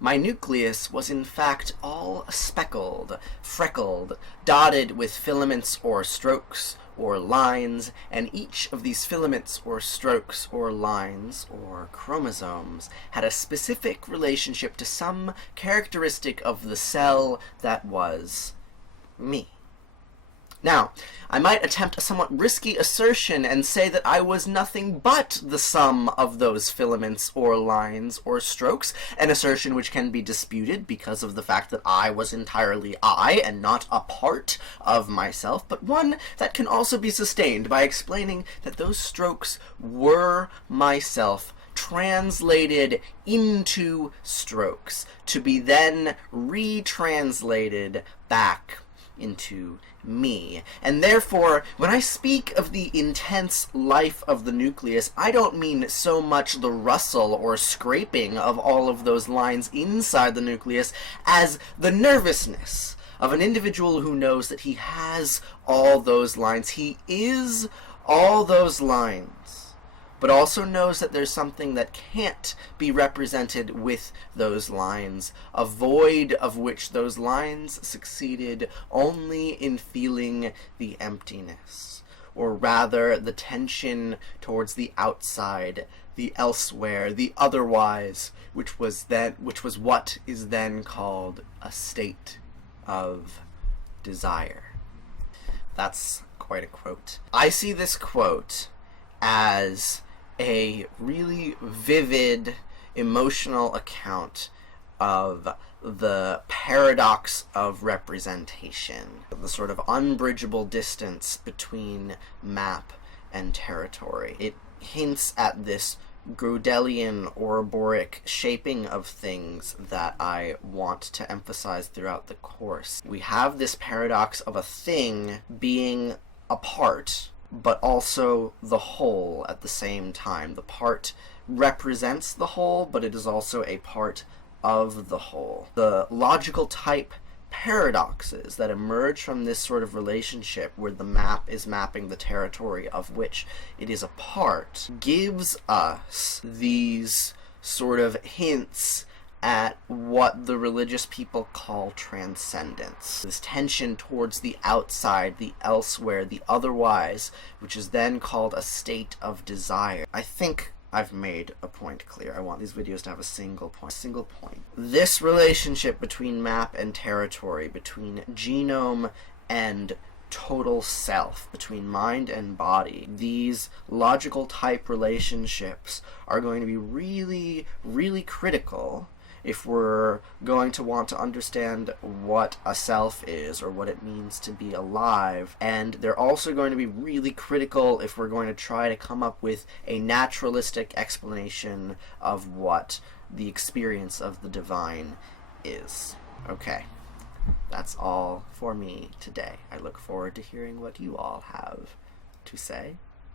My nucleus was in fact all speckled, freckled, dotted with filaments or strokes or lines, and each of these filaments or strokes or lines or chromosomes had a specific relationship to some characteristic of the cell that was me. Now, I might attempt a somewhat risky assertion and say that I was nothing but the sum of those filaments or lines or strokes, an assertion which can be disputed because of the fact that I was entirely I and not a part of myself, but one that can also be sustained by explaining that those strokes were myself translated into strokes, to be then retranslated back into me. And therefore, when I speak of the intense life of the nucleus, I don't mean so much the rustle or scraping of all of those lines inside the nucleus as the nervousness of an individual who knows that he has all those lines. He is all those lines, but also knows that there's something that can't be represented with those lines, a void of which those lines succeeded only in feeling the emptiness, or rather the tension towards the outside, the elsewhere, the otherwise, which was what is then called a state of desire. That's quite a quote. I see this quote as a really vivid emotional account of the paradox of representation, the sort of unbridgeable distance between map and territory. It hints at this Gödelian Ouroboros shaping of things that I want to emphasize throughout the course. We have this paradox of a thing being a part, but also the whole at the same time. The part represents the whole, but it is also a part of the whole. The logical type paradoxes that emerge from this sort of relationship where the map is mapping the territory of which it is a part gives us these sort of hints at what the religious people call transcendence. This tension towards the outside, the elsewhere, the otherwise, which is then called a state of desire. I think I've made a point clear. I want these videos to have a single point. This relationship between map and territory, between genome and total self, between mind and body, these logical type relationships are going to be really, really critical if we're going to want to understand what a self is or what it means to be alive. And they're also going to be really critical if we're going to try to come up with a naturalistic explanation of what the experience of the divine is. Okay, that's all for me today. I look forward to hearing what you all have to say.